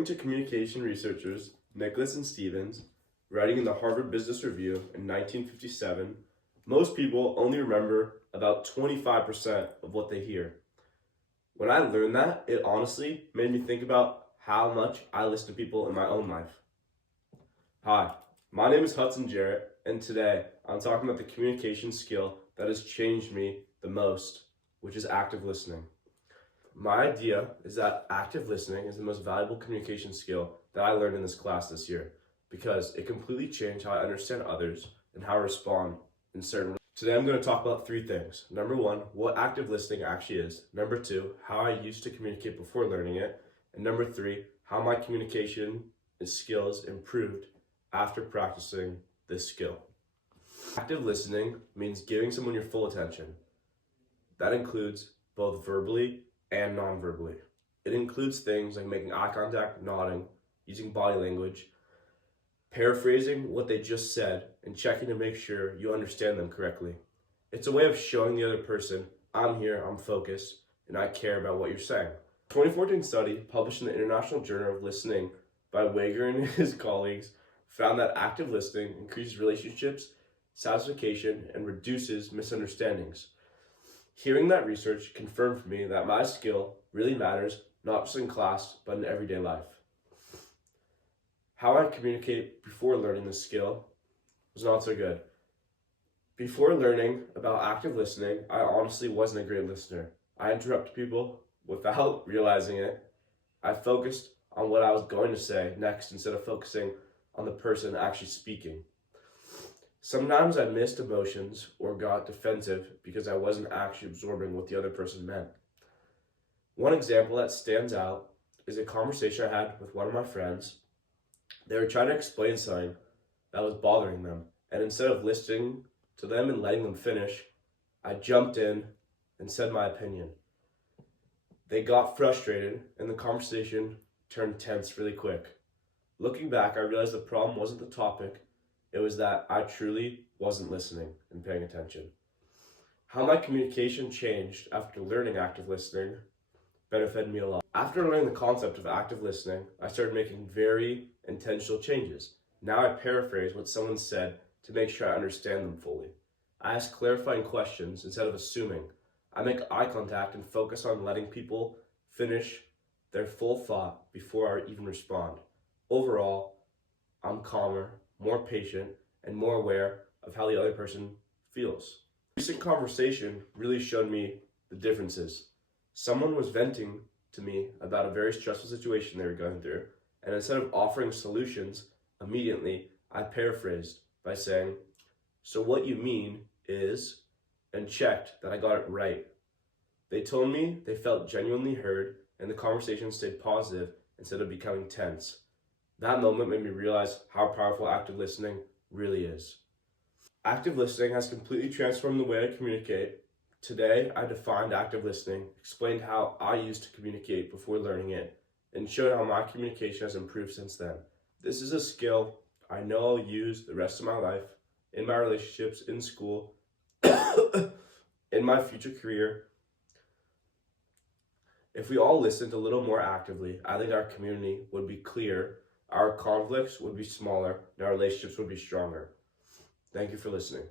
According to communication researchers Nicholas and Stevens, writing in the Harvard Business Review in 1957, most people only remember about 25% of what they hear. When I learned that, it honestly made me think about how much I listen to people in my own life. Hi, my name is Hudson Jarrett, and today I'm talking about the communication skill that has changed me the most, which is active listening. My idea is that active listening is the most valuable communication skill that I learned in this class this year because it completely changed how I understand others and how I respond in certain. Today I'm going to talk about three things. Number one, what active listening actually is. Number two, how I used to communicate before learning it. And number three, how my communication skills improved after practicing this skill. Active listening means giving someone your full attention. That includes both verbally and non-verbally. It includes things like making eye contact, nodding, using body language, paraphrasing what they just said, and checking to make sure you understand them correctly. It's a way of showing the other person, I'm here, I'm focused, and I care about what you're saying. A 2014 study published in the International Journal of Listening by Wager and his colleagues found that active listening increases relationships, satisfaction, and reduces misunderstandings. Hearing that research confirmed for me that my skill really matters, not just in class, but in everyday life. How I communicate before learning this skill was not so good. Before learning about active listening, I honestly wasn't a great listener. I interrupted people without realizing it. I focused on what I was going to say next instead of focusing on the person actually speaking. Sometimes I missed emotions or got defensive because I wasn't actually absorbing what the other person meant. One example that stands out is a conversation I had with one of my friends. They were trying to explain something that was bothering them, and instead of listening to them and letting them finish, I jumped in and said my opinion. They got frustrated and the conversation turned tense really quick. Looking back, I realized the problem wasn't the topic, it was that I truly wasn't listening and paying attention. How my communication changed after learning active listening benefited me a lot. After learning the concept of active listening, I started making very intentional changes. Now I paraphrase what someone said to make sure I understand them fully. I ask clarifying questions instead of assuming. I make eye contact and focus on letting people finish their full thought before I even respond. Overall, I'm calmer, more patient, and more aware of how the other person feels. Recent conversation really showed me the differences. Someone was venting to me about a very stressful situation they were going through, and instead of offering solutions immediately, I paraphrased by saying, "So what you mean is," and checked that I got it right. They told me they felt genuinely heard, and the conversation stayed positive instead of becoming tense. That moment made me realize how powerful active listening really is. Active listening has completely transformed the way I communicate. Today, I defined active listening, explained how I used to communicate before learning it, and showed how my communication has improved since then. This is a skill I know I'll use the rest of my life, in my relationships, in school, in my future career. If we all listened a little more actively, I think our community would be clearer, our conflicts would be smaller, and our relationships would be stronger. Thank you for listening.